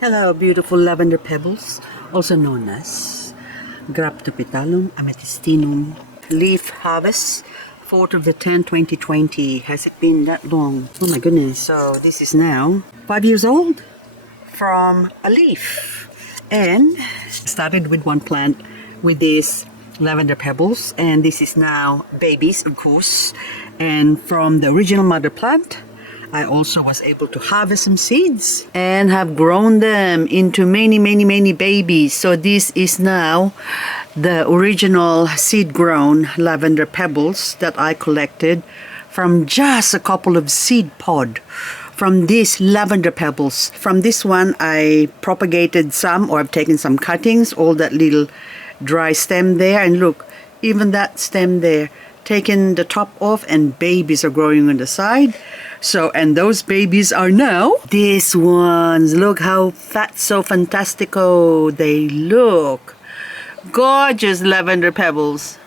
Hello, beautiful lavender pebbles, also known as Graptopetalum amethystinum leaf harvest, 4th of the 10th, 2020. Has it been that long? Oh my goodness. So this is now 5 years old from a leaf. And started with one plant with these lavender pebbles, and this is now babies, of course. And from the original mother plant, I also was able to harvest some seeds and have grown them into many babies. So this is now the original seed grown lavender pebbles that I collected from just a couple of seed pod from these lavender pebbles. From this one I propagated some, or I've taken some cuttings, all that little dry stem there, and look, even that stem there, taken the top off, and babies are growing on the side. So, and those babies are now these ones. Look how fat, so fantastico they look. Gorgeous lavender pebbles.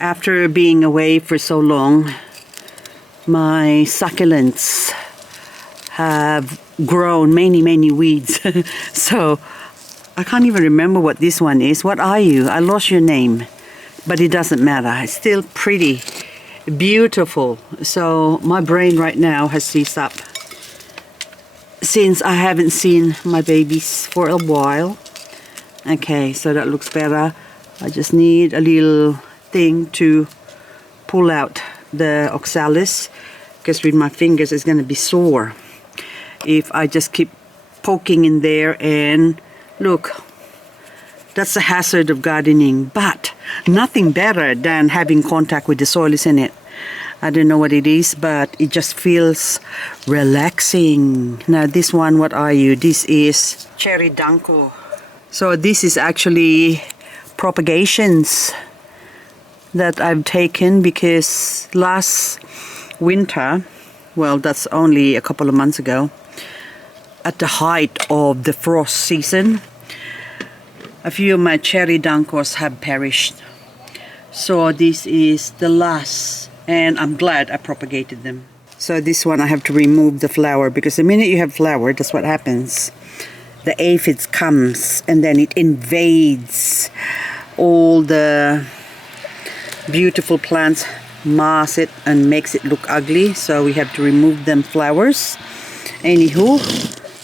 After being away for so long, my succulents have grown many weeds. So I can't even remember what this one is. What are you? I lost your name. But it doesn't matter. It's still pretty, beautiful. So my brain right now has seized up. Since I haven't seen my babies for a while. Okay, so that looks better. I just need a little thing to pull out the oxalis, because with my fingers it's going to be sore if I just keep poking in there. And look, that's the hazard of gardening, but nothing better than having contact with the soil, isn't it? I don't know what it is, but it just feels relaxing. Now this one, what are you? This is cherry danko. So this is actually propagations that I've taken, because last winter, well, that's only a couple of months ago, at the height of the frost season, a few of my cherry dankos have perished. So this is the last, and I'm glad I propagated them. So this one I have to remove the flower, because the minute you have flower, that's what happens. The aphids comes and then it invades all the beautiful plants, mass it and makes it look ugly. So we have to remove them flowers. Anywho,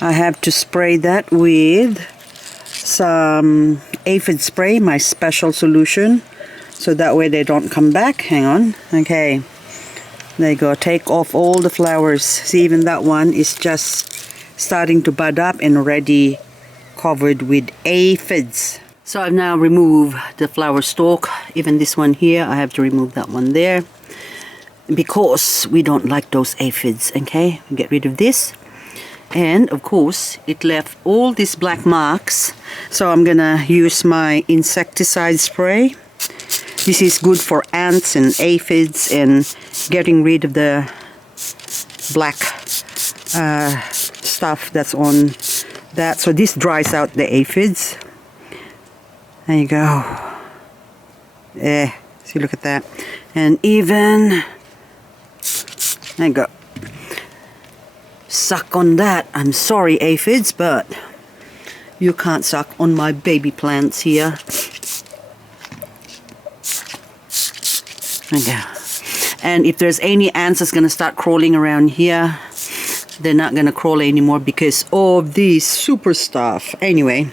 I have to spray that with some aphid spray, my special solution, so that way they don't come back. Hang on. Okay, there you go. Take off all the flowers. See, even that one is just starting to bud up and already covered with aphids. So I've now removed the flower stalk. Even this one here, I have to remove that one there, because we don't like those aphids. Okay, get rid of this. And of course it left all these black marks, so I'm gonna use my insecticide spray. This is good for ants and aphids and getting rid of the black stuff that's on that. So this dries out the aphids. There you go. See, look at that. And even, there you go. Suck on that. I'm sorry, aphids, but you can't suck on my baby plants here. There you go. And if there's any ants that's going to start crawling around here, they're not going to crawl anymore because of this super stuff. Anyway,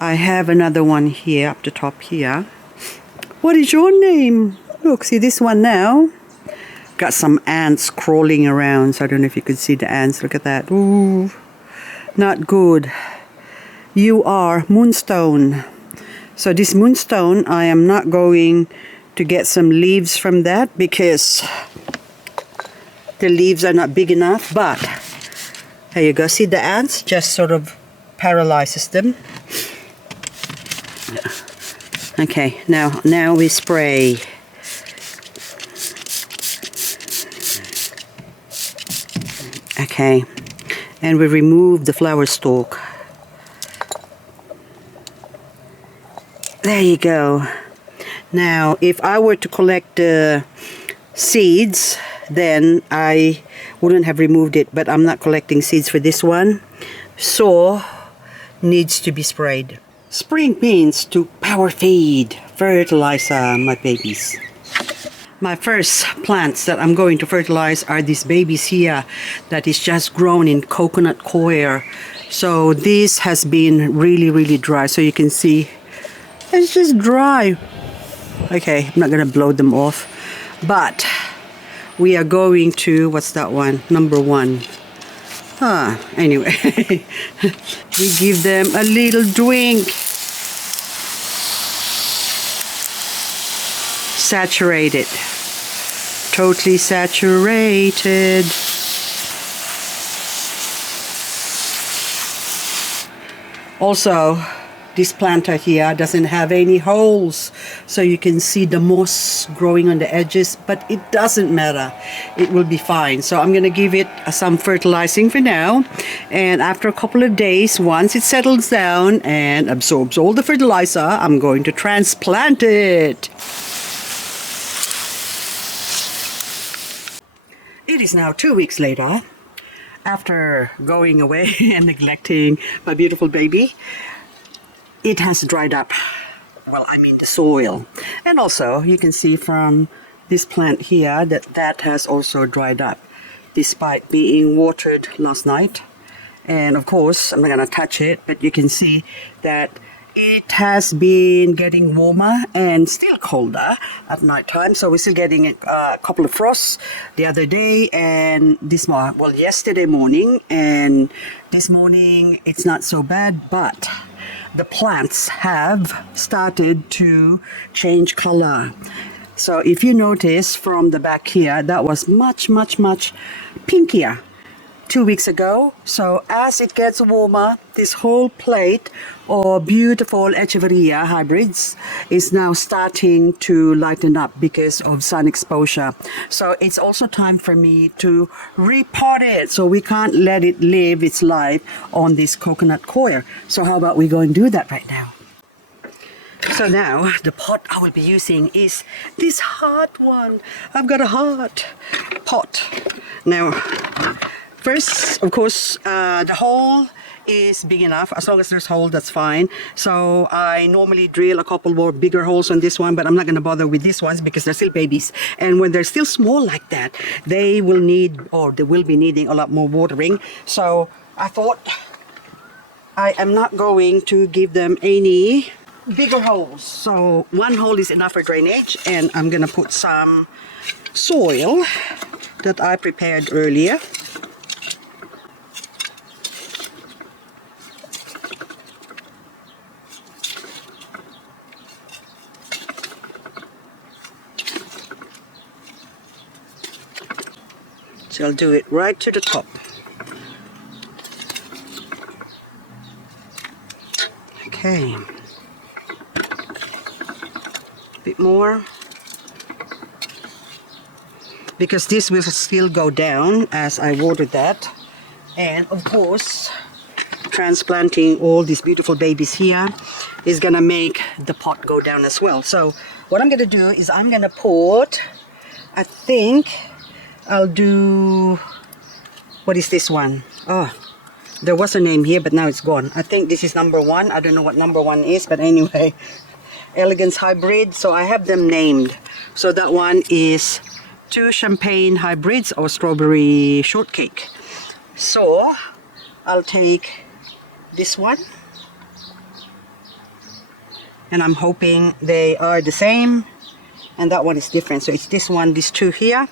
I have another one here up the top here. What is your name? Look, see this one now? Got some ants crawling around, so I don't know if you could see the ants. Look at that. Ooh, not good. You are moonstone. So this moonstone, I am not going to get some leaves from that, because the leaves are not big enough. But there you go. See the ants? Just sort of paralyzes them. Okay, now we spray. Okay, and we remove the flower stalk. There you go. Now, if I were to collect the seeds, then I wouldn't have removed it, but I'm not collecting seeds for this one, so needs to be sprayed. Spring beans to power feed fertilizer my babies. My first plants that I'm going to fertilize are these babies here that is just grown in coconut coir. So this has been really dry, so you can see it's just dry. Okay, I'm not gonna blow them off, but we are going to, what's that one? Number 1. Anyway, we give them a little drink. Saturated. Totally saturated. Also, this planter here doesn't have any holes, so you can see the moss growing on the edges, but it doesn't matter. It will be fine. So I'm going to give it some fertilizing for now, and after a couple of days, once it settles down and absorbs all the fertilizer, I'm going to transplant it. It is now 2 weeks later, after going away and neglecting my beautiful baby. It has dried up. Well, I mean the soil. And also, you can see from this plant here that has also dried up, despite being watered last night. And of course, I'm not gonna touch it, but you can see that it has been getting warmer and still colder at night time. So we're still getting a couple of frosts the other day and yesterday morning, and this morning it's not so bad, but the plants have started to change color. So if you notice from the back here, that was much pinkier 2 weeks ago. So as it gets warmer, this whole plate of beautiful Echeveria hybrids is now starting to lighten up because of sun exposure. So it's also time for me to repot it. So we can't let it live its life on this coconut coir. So how about we go and do that right now? So now the pot I will be using is this hot one. I've got a hot pot. Now, first, of course, the hole is big enough. As long as there's hole, that's fine. So I normally drill a couple more bigger holes on this one, but I'm not going to bother with these ones because they're still babies. And when they're still small like that, they will need, or they will be needing, a lot more watering. So I thought I am not going to give them any bigger holes. So one hole is enough for drainage, and I'm going to put some soil that I prepared earlier. So I'll do it right to the top. Okay. A bit more. Because this will still go down as I water that. And of course, transplanting all these beautiful babies here is gonna make the pot go down as well. So what I'm gonna do is I'm gonna put, I think I'll do, what is this one? Oh, there was a name here, but now it's gone. I think this is number 1. I don't know what number 1 is, but anyway, Elegance Hybrid. So I have them named. So that one is 2 champagne hybrids or strawberry shortcake. So I'll take this one, and I'm hoping they are the same, and that one is different. So it's this one, these 2 here.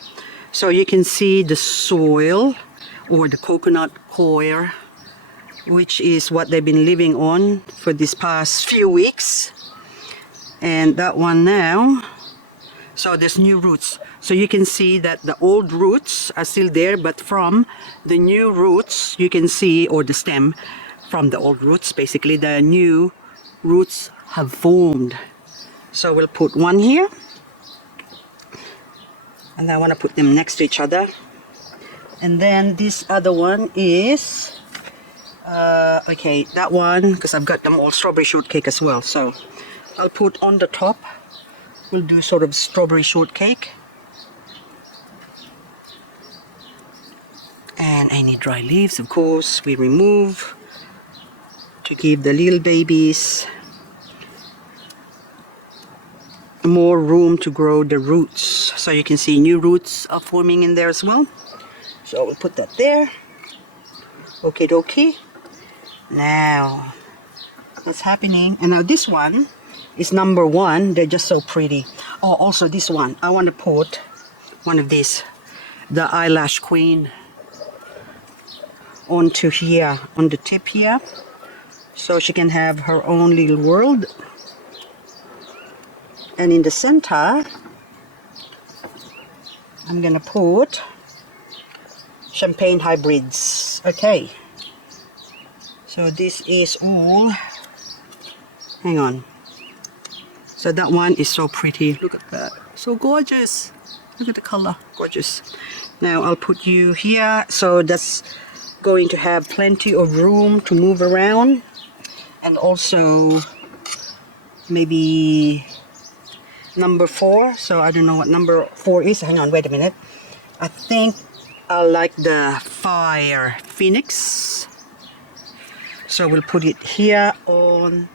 So you can see the soil or the coconut coir, which is what they've been living on for this past few weeks. And that one now, so there's new roots. So you can see that the old roots are still there, but from the new roots, you can see, or the stem from the old roots, basically the new roots have formed. So we'll put one here. And I want to put them next to each other. And then this other one is, okay, that one, because I've got them all strawberry shortcake as well. So I'll put on the top, we'll do sort of strawberry shortcake. And any dry leaves, of course, we remove to give the little babies more room to grow the roots. So you can see new roots are forming in there as well. So we'll put that there. Okay, dokie. Now it's happening. And now this one is number 1. They're just so pretty. Oh, also this one. I want to put one of these, the eyelash queen, onto here, on the tip here, so she can have her own little world. And in the center, I'm gonna put champagne hybrids. Okay, so this is all, hang on, so that one is so pretty. Look at that, so gorgeous. Look at the color, gorgeous. Now I'll put you here, so that's going to have plenty of room to move around. And also maybe number 4. So I don't know what number 4 is. Hang on, wait a minute. I think I like the fire phoenix, so we'll put it here on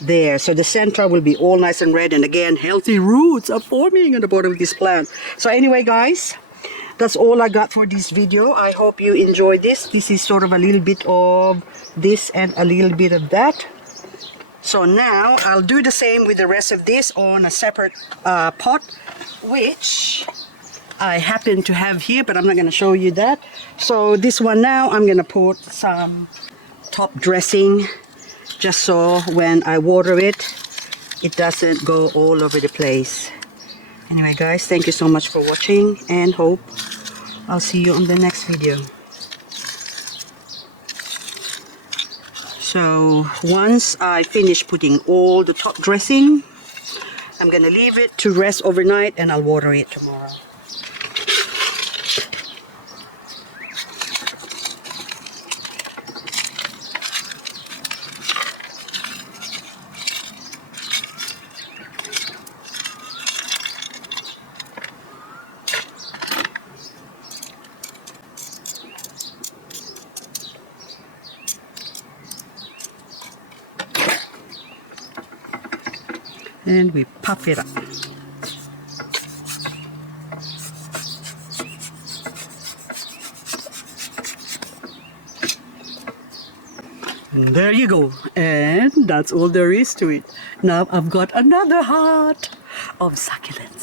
there. So the center will be all nice and red, and again healthy roots are forming at the bottom of this plant. So anyway guys, that's all I got for this video. I hope you enjoyed this. This is sort of a little bit of this and a little bit of that. So now I'll do the same with the rest of this on a separate pot, which I happen to have here, but I'm not going to show you that. So this one now, I'm going to put some top dressing, just so when I water it, it doesn't go all over the place. Anyway guys, thank you so much for watching, and hope I'll see you on the next video. So once I finish putting all the top dressing, I'm gonna leave it to rest overnight, and I'll water it tomorrow. And we puff it up. And there you go. And that's all there is to it. Now I've got another heart of succulent.